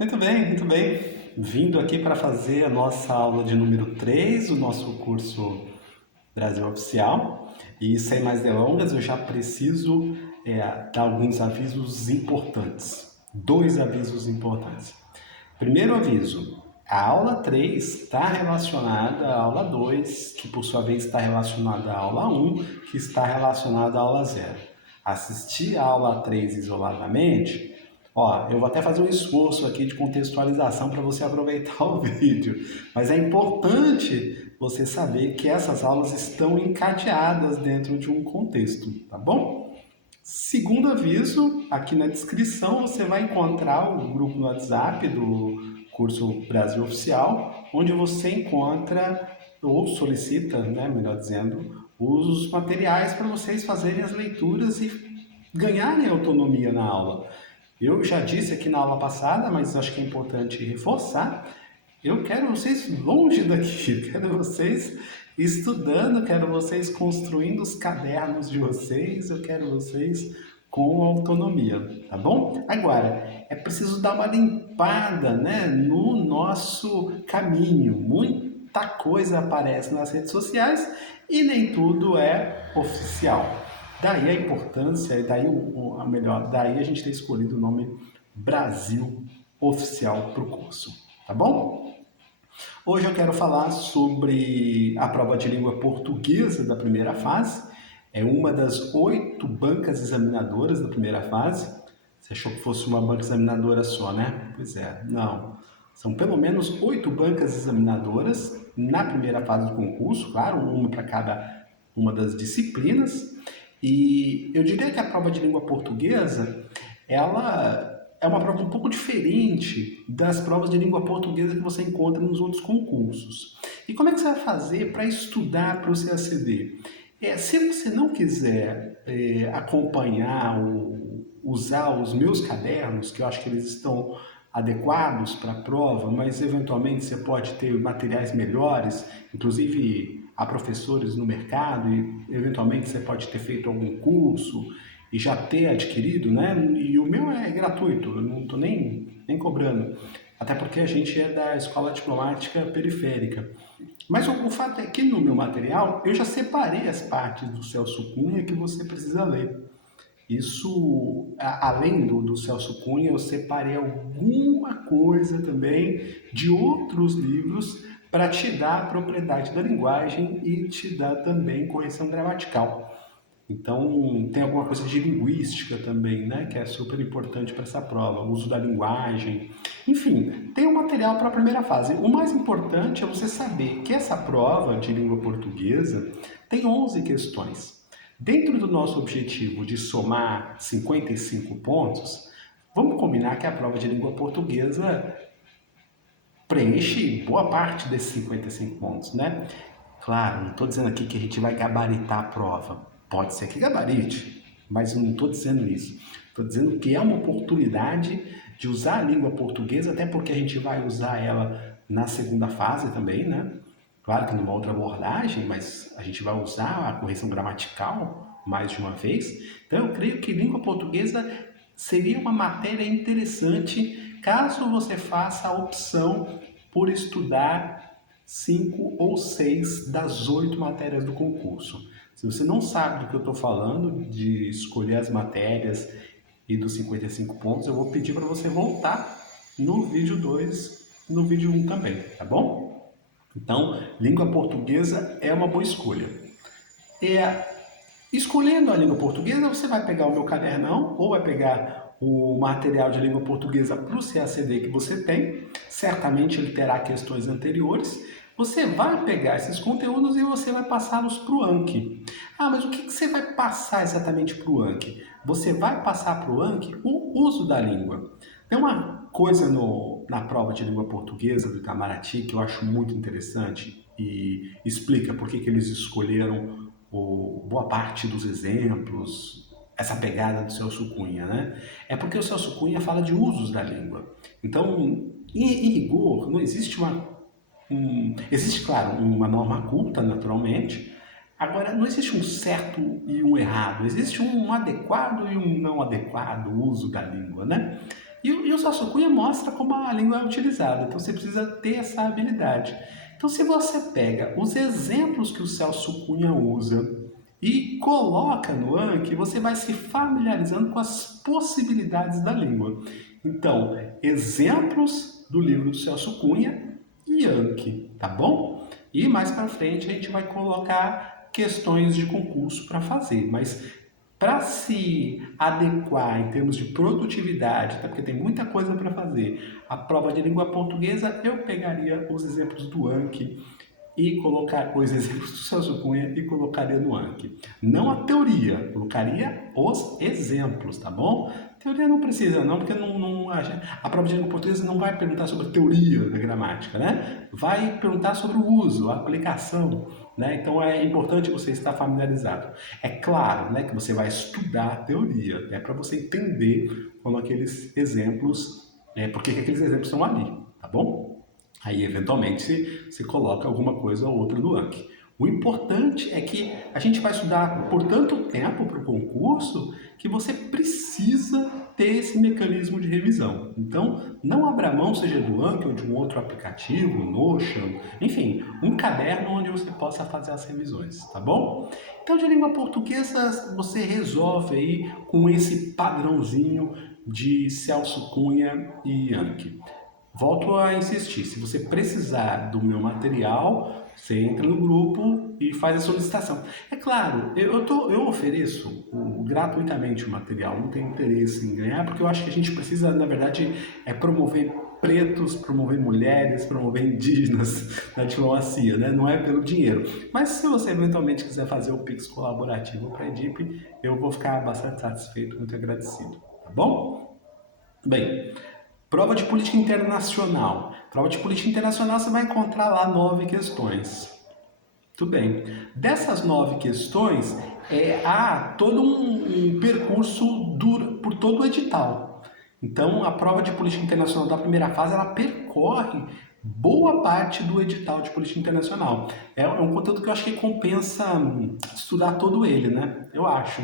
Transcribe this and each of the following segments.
Muito bem, muito bem. Vindo aqui para fazer a nossa aula de número 3, do nosso curso Brasil Oficial. E sem mais delongas, eu já preciso dar alguns avisos importantes. Dois avisos importantes. Primeiro aviso, a aula 3 está relacionada à aula 2, que por sua vez está relacionada à aula 1, que está relacionada à aula 0. Assistir a aula 3 isoladamente, eu vou até fazer um esforço aqui de contextualização para você aproveitar o vídeo, mas é importante você saber que essas aulas estão encadeadas dentro de um contexto, tá bom? Segundo aviso, aqui na descrição você vai encontrar o grupo no WhatsApp do curso Brasil Oficial, onde você encontra ou solicita, né, melhor dizendo, os materiais para vocês fazerem as leituras e ganharem autonomia na aula. Eu já disse aqui na aula passada, mas acho que é importante reforçar, eu quero vocês longe daqui, eu quero vocês estudando, quero vocês construindo os cadernos de vocês, eu quero vocês com autonomia, tá bom? Agora, é preciso dar uma limpada, né, no nosso caminho. Muita coisa aparece nas redes sociais e nem tudo é oficial. Daí a importância, daí a gente ter escolhido o nome Brasil Oficial para o curso, tá bom? Hoje eu quero falar sobre a prova de língua portuguesa da primeira fase. É uma das 8 bancas examinadoras da primeira fase. Você achou que fosse uma banca examinadora só, né? Pois é, não. São pelo menos 8 bancas examinadoras na primeira fase do concurso, claro, uma para cada uma das disciplinas. E eu diria que a prova de língua portuguesa, ela é uma prova um pouco diferente das provas de língua portuguesa que você encontra nos outros concursos. E como é que você vai fazer para estudar para o CACD? Se você não quiser acompanhar ou usar os meus cadernos, que eu acho que eles estão adequados para a prova, mas eventualmente você pode ter materiais melhores, inclusive há professores no mercado e eventualmente você pode ter feito algum curso e já ter adquirido, né? E o meu é gratuito, eu não estou nem cobrando, até porque a gente é da Escola Diplomática Periférica. Mas o fato é que no meu material eu já separei as partes do Celso Cunha que você precisa ler. Isso, além do Celso Cunha, eu separei alguma coisa também de outros livros para te dar a propriedade da linguagem e te dar também correção gramatical. Então, tem alguma coisa de linguística também, né, que é super importante para essa prova, o uso da linguagem. Enfim, tem um material para a primeira fase. O mais importante é você saber que essa prova de língua portuguesa tem 11 questões. Dentro do nosso objetivo de somar 55 pontos, vamos combinar que a prova de língua portuguesa preenche boa parte desses 55 pontos, né? Claro, não estou dizendo aqui que a gente vai gabaritar a prova. Pode ser que gabarite, mas não estou dizendo isso. Estou dizendo que é uma oportunidade de usar a língua portuguesa, até porque a gente vai usar ela na segunda fase também, né? Claro que numa outra abordagem, mas a gente vai usar a correção gramatical mais de uma vez. Então, eu creio que língua portuguesa seria uma matéria interessante caso você faça a opção por estudar 5 ou 6 das 8 matérias do concurso. Se você não sabe do que eu estou falando, de escolher as matérias e dos 55 pontos, eu vou pedir para você voltar no vídeo 2, no vídeo 1 também, tá bom? Então, língua portuguesa é uma boa escolha. Escolhendo a língua portuguesa, você vai pegar o meu cadernão ou vai pegar o material de língua portuguesa para o CACD que você tem. Certamente ele terá questões anteriores. Você vai pegar esses conteúdos e você vai passá-los para o Anki. Ah, mas o que você vai passar exatamente para o Anki? Você vai passar para o Anki o uso da língua. Tem uma coisa na prova de língua portuguesa do Itamaraty que eu acho muito interessante e explica por que eles escolheram boa parte dos exemplos, essa pegada do Celso Cunha, né? É porque o Celso Cunha fala de usos da língua. Então, em rigor, não existe existe, claro, uma norma culta, naturalmente. Agora, não existe um certo e um errado. Existe um adequado e um não adequado uso da língua, né? E o Celso Cunha mostra como a língua é utilizada, então você precisa ter essa habilidade. Então, se você pega os exemplos que o Celso Cunha usa e coloca no Anki, você vai se familiarizando com as possibilidades da língua. Então, exemplos do livro do Celso Cunha e Anki, tá bom? E mais para frente a gente vai colocar questões de concurso para fazer, mas para se adequar em termos de produtividade, até porque tem muita coisa para fazer, a prova de língua portuguesa eu pegaria os exemplos do Anki e colocar os exemplos do Celso Cunha e colocaria no Anki. Não a teoria, colocaria os exemplos, tá bom? Teoria não precisa não, porque a prova de língua portuguesa não vai perguntar sobre a teoria da gramática, né? Vai perguntar sobre o uso, a aplicação, né? Então é importante você estar familiarizado. É claro, né, que você vai estudar a teoria, é para você entender como aqueles exemplos, por que aqueles exemplos estão ali, tá bom? Aí, eventualmente, você coloca alguma coisa ou outra no Anki. O importante é que a gente vai estudar por tanto tempo para o concurso que você precisa ter esse mecanismo de revisão. Então, não abra mão, seja do Anki ou de um outro aplicativo, Notion, enfim, um caderno onde você possa fazer as revisões, tá bom? Então, de língua portuguesa, você resolve aí com esse padrãozinho de Celso Cunha e Anki. Volto a insistir, se você precisar do meu material, você entra no grupo e faz a solicitação. É claro, eu ofereço gratuitamente o material, não tenho interesse em ganhar, porque eu acho que a gente precisa, na verdade, promover pretos, promover mulheres, promover indígenas na diplomacia, né? Não é pelo dinheiro. Mas se você eventualmente quiser fazer o Pix colaborativo para a EDIP, eu vou ficar bastante satisfeito, muito agradecido, tá bom? Bem, prova de política internacional. Prova de política internacional você vai encontrar lá 9 questões. Tudo bem. Dessas 9 questões, há todo um percurso por todo o edital. Então, a prova de política internacional da primeira fase, ela percorre boa parte do edital de política internacional. É um conteúdo que eu acho que compensa estudar todo ele, né? Eu acho.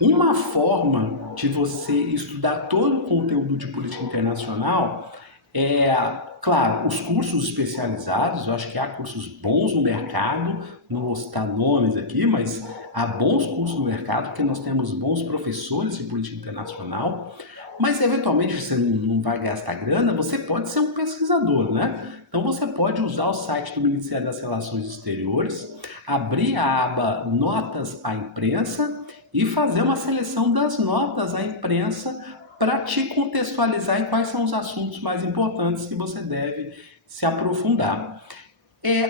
Uma forma de você estudar todo o conteúdo de política internacional é, claro, os cursos especializados. Eu acho que há cursos bons no mercado, não vou citar nomes aqui, mas há bons cursos no mercado, porque nós temos bons professores de política internacional. Mas, eventualmente, você não vai gastar grana, você pode ser um pesquisador, né? Então, você pode usar o site do Ministério das Relações Exteriores, abrir a aba Notas à Imprensa e fazer uma seleção das notas à imprensa para te contextualizar em quais são os assuntos mais importantes que você deve se aprofundar.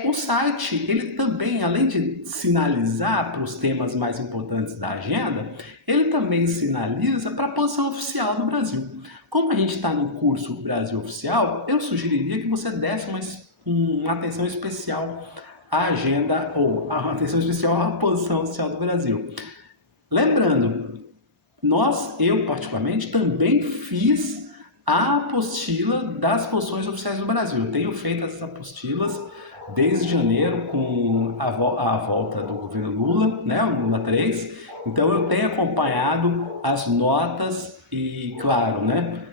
O site, ele também, além de sinalizar para os temas mais importantes da agenda, ele também sinaliza para a posição oficial no Brasil. Como a gente está no curso Brasil Oficial, eu sugeriria que você desse uma atenção especial à agenda, ou uma atenção especial à posição oficial do Brasil. Lembrando, eu particularmente, também fiz a apostila das posições oficiais do Brasil. Eu tenho feito essas apostilas desde janeiro com a volta do governo Lula, né, o Lula 3. Então eu tenho acompanhado as notas e, claro, né,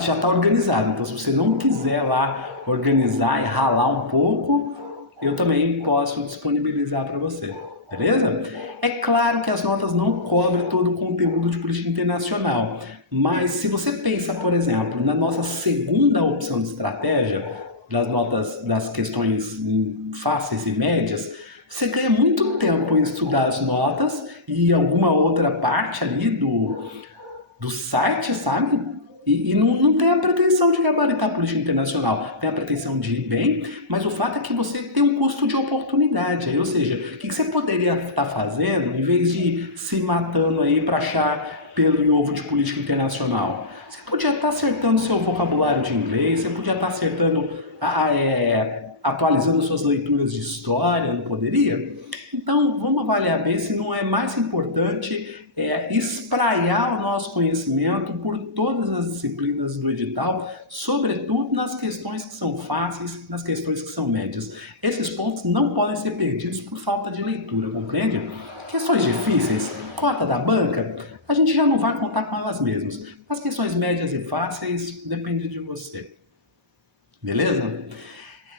já está organizado. Então, se você não quiser lá organizar e ralar um pouco, eu também posso disponibilizar para você. Beleza? É claro que as notas não cobrem todo o conteúdo de política internacional, mas se você pensa, por exemplo, na nossa segunda opção de estratégia, das notas das questões fáceis e médias, você ganha muito tempo em estudar as notas e alguma outra parte ali do site, sabe? E não tem a pretensão de gabaritar a política internacional, tem a pretensão de ir bem, mas o fato é que você tem um custo de oportunidade. Aí, ou seja, o que você poderia estar fazendo em vez de se matando aí para achar pelo em ovo de política internacional? Você podia estar acertando seu vocabulário de inglês, você podia estar acertando, atualizando suas leituras de história, não poderia? Então, vamos avaliar bem se não é mais importante espraiar o nosso conhecimento por todas as disciplinas do edital, sobretudo nas questões que são fáceis, nas questões que são médias. Esses pontos não podem ser perdidos por falta de leitura, compreende? Questões difíceis, cota da banca, a gente já não vai contar com elas mesmas. As questões médias e fáceis depende de você. Beleza?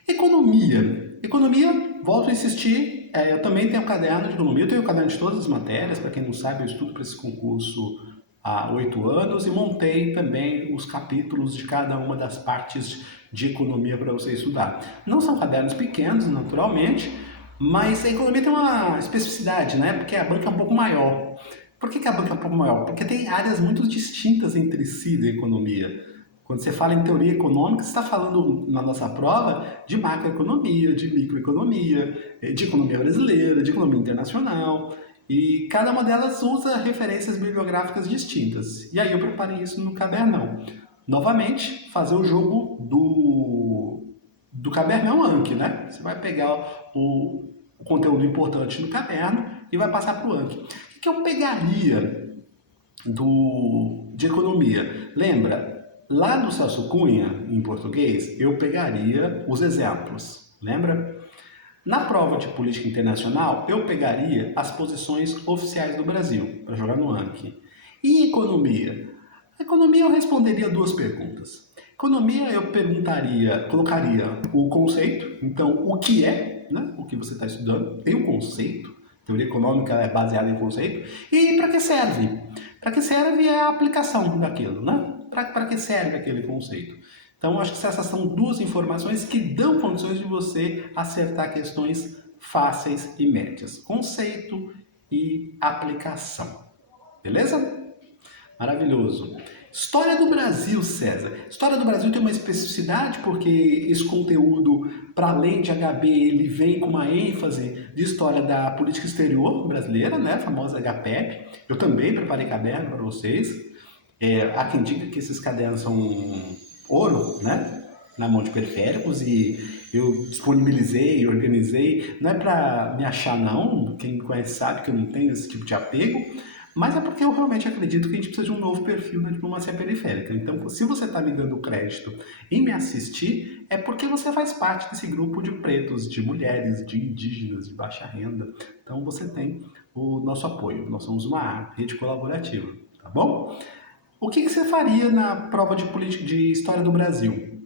Economia. Economia, volto a insistir, eu também tenho caderno de economia, eu tenho caderno de todas as matérias, para quem não sabe, eu estudo para esse concurso há 8 anos e montei também os capítulos de cada uma das partes de economia para você estudar. Não são cadernos pequenos, naturalmente, mas a economia tem uma especificidade, né? Porque a banca é um pouco maior. Por que a banca é um pouco maior? Porque tem áreas muito distintas entre si da economia. Quando você fala em teoria econômica, você está falando na nossa prova de macroeconomia, de microeconomia, de economia brasileira, de economia internacional. E cada uma delas usa referências bibliográficas distintas. E aí eu preparei isso no cadernão. Novamente, fazer o jogo do cadernão Anki, né? Você vai pegar o conteúdo importante no caderno e vai passar para o Anki. O que eu pegaria de economia? Lembra? Lá no Celso Cunha, em português, eu pegaria os exemplos, lembra? Na prova de política internacional, eu pegaria as posições oficiais do Brasil, para jogar no Anki. E economia? A economia eu responderia duas perguntas. Economia eu colocaria o conceito, então o que é, né? O que você está estudando, tem um conceito, teoria econômica é baseada em conceito, e para que serve? Para que serve é a aplicação daquilo, né? Para que serve aquele conceito? Então, acho que essas são duas informações que dão condições de você acertar questões fáceis e médias. Conceito e aplicação. Beleza? Maravilhoso. História do Brasil, César. História do Brasil tem uma especificidade porque esse conteúdo, para além de HB, ele vem com uma ênfase de história da política exterior brasileira, né? A famosa HPEP. Eu também preparei caderno para vocês. Há quem diga que esses cadernos são ouro, né? Na mão de periféricos e eu disponibilizei, organizei. Não é para me achar, não. Quem me conhece sabe que eu não tenho esse tipo de apego. Mas é porque eu realmente acredito que a gente precisa de um novo perfil na diplomacia periférica. Então, se você está me dando crédito em me assistir, é porque você faz parte desse grupo de pretos, de mulheres, de indígenas, de baixa renda. Então, você tem o nosso apoio. Nós somos uma rede colaborativa, tá bom? O que você faria na prova de História do Brasil?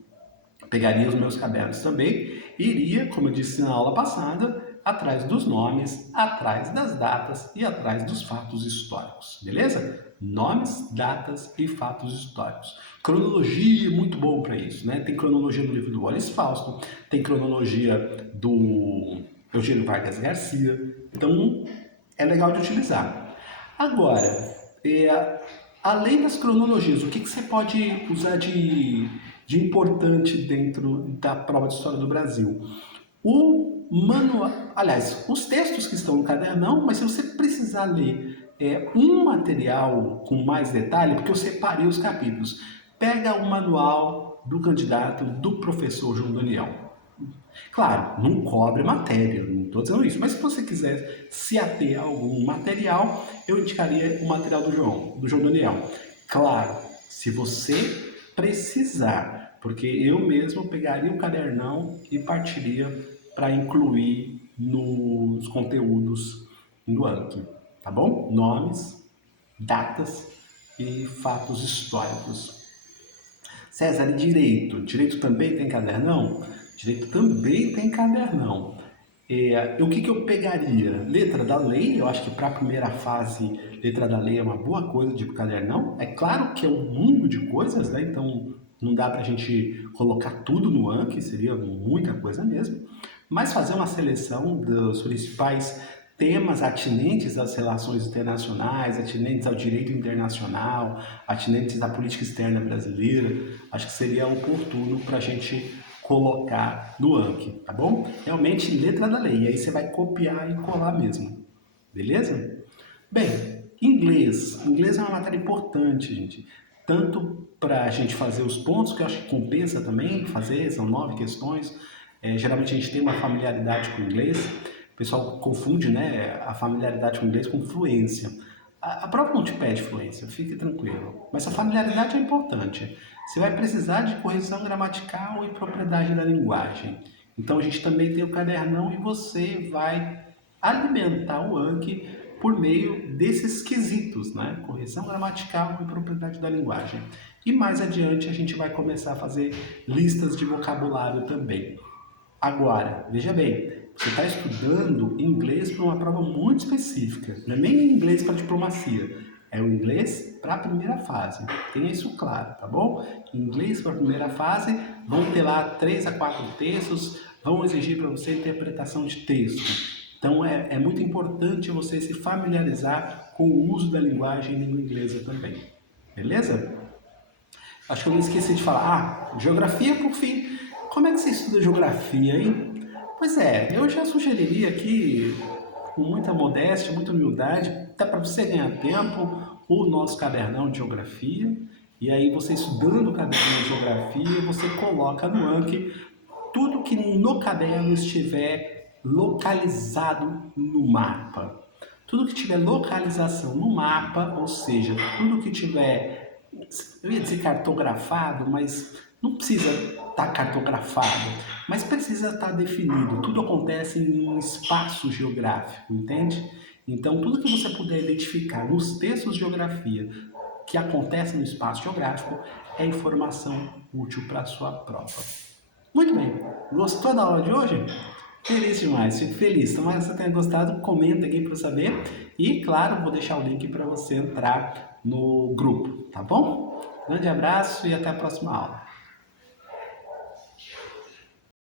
Pegaria os meus cadernos também e iria, como eu disse na aula passada, atrás dos nomes, atrás das datas e atrás dos fatos históricos, beleza? Nomes, datas e fatos históricos. Cronologia, muito bom para isso, né? Tem cronologia no livro do Wallace Fausto, tem cronologia do Eugênio Vargas Garcia, então é legal de utilizar. Agora, além das cronologias, o que você pode usar de importante dentro da prova de História do Brasil? O manual, aliás, os textos que estão no cadernão, mas se você precisar ler um material com mais detalhe, porque eu separei os capítulos, pega o manual do candidato do professor João Daniel. Claro, não cobre matéria, não estou dizendo isso, mas se você quiser se ater a algum material, eu indicaria o material do João Daniel. Claro, se você precisar, porque eu mesmo pegaria o cadernão e partiria para incluir nos conteúdos do Anki, tá bom? Nomes, datas e fatos históricos. César, e direito? Direito também tem cadernão? Direito também tem cadernão. O que eu pegaria? Letra da lei, eu acho que para a primeira fase, letra da lei é uma boa coisa de cadernão. É claro que é um mundo de coisas, né? Então não dá para a gente colocar tudo no Anki, seria muita coisa mesmo. Mas fazer uma seleção dos principais temas atinentes às relações internacionais, atinentes ao direito internacional, atinentes à política externa brasileira, acho que seria oportuno para a gente colocar no Anki, tá bom? Realmente letra da lei, e aí você vai copiar e colar mesmo, beleza? Bem, inglês. Inglês é uma matéria importante, gente. Tanto para a gente fazer os pontos, que eu acho que compensa também fazer, são 9 questões. Geralmente a gente tem uma familiaridade com o inglês. O pessoal confunde, né, a familiaridade com o inglês com fluência. A prova não te pede fluência, fique tranquilo. Mas a familiaridade é importante. Você vai precisar de correção gramatical e propriedade da linguagem. Então a gente também tem o cadernão e você vai alimentar o Anki por meio desses quesitos, né? Correção gramatical e propriedade da linguagem. E mais adiante a gente vai começar a fazer listas de vocabulário também. Agora, veja bem, você está estudando inglês para uma prova muito específica, não é nem inglês para diplomacia, é o inglês para a primeira fase. Tenha isso claro, tá bom? Inglês para a primeira fase, vão ter lá 3 a 4 textos, vão exigir para você interpretação de texto. Então é muito importante você se familiarizar com o uso da linguagem em língua inglesa também. Beleza? Acho que eu me esqueci de falar. Geografia por fim. Como é que você estuda geografia, hein? Pois é, eu já sugeriria aqui, com muita modéstia, muita humildade, até para você ganhar tempo, o nosso cadernão de geografia. E aí você estudando o caderno de geografia, você coloca no Anki tudo que no caderno estiver localizado no mapa. Tudo que tiver localização no mapa, ou seja, tudo que tiver, eu ia dizer cartografado, mas não precisa estar cartografado, mas precisa estar definido. Tudo acontece em um espaço geográfico, entende? Então, tudo que você puder identificar nos textos de geografia que acontece no espaço geográfico é informação útil para a sua prova. Muito bem, gostou da aula de hoje? Feliz demais, fico feliz. Tomara que você tenha gostado, comenta aqui para eu saber. E, claro, vou deixar o link para você entrar no grupo, tá bom? Grande abraço e até a próxima aula.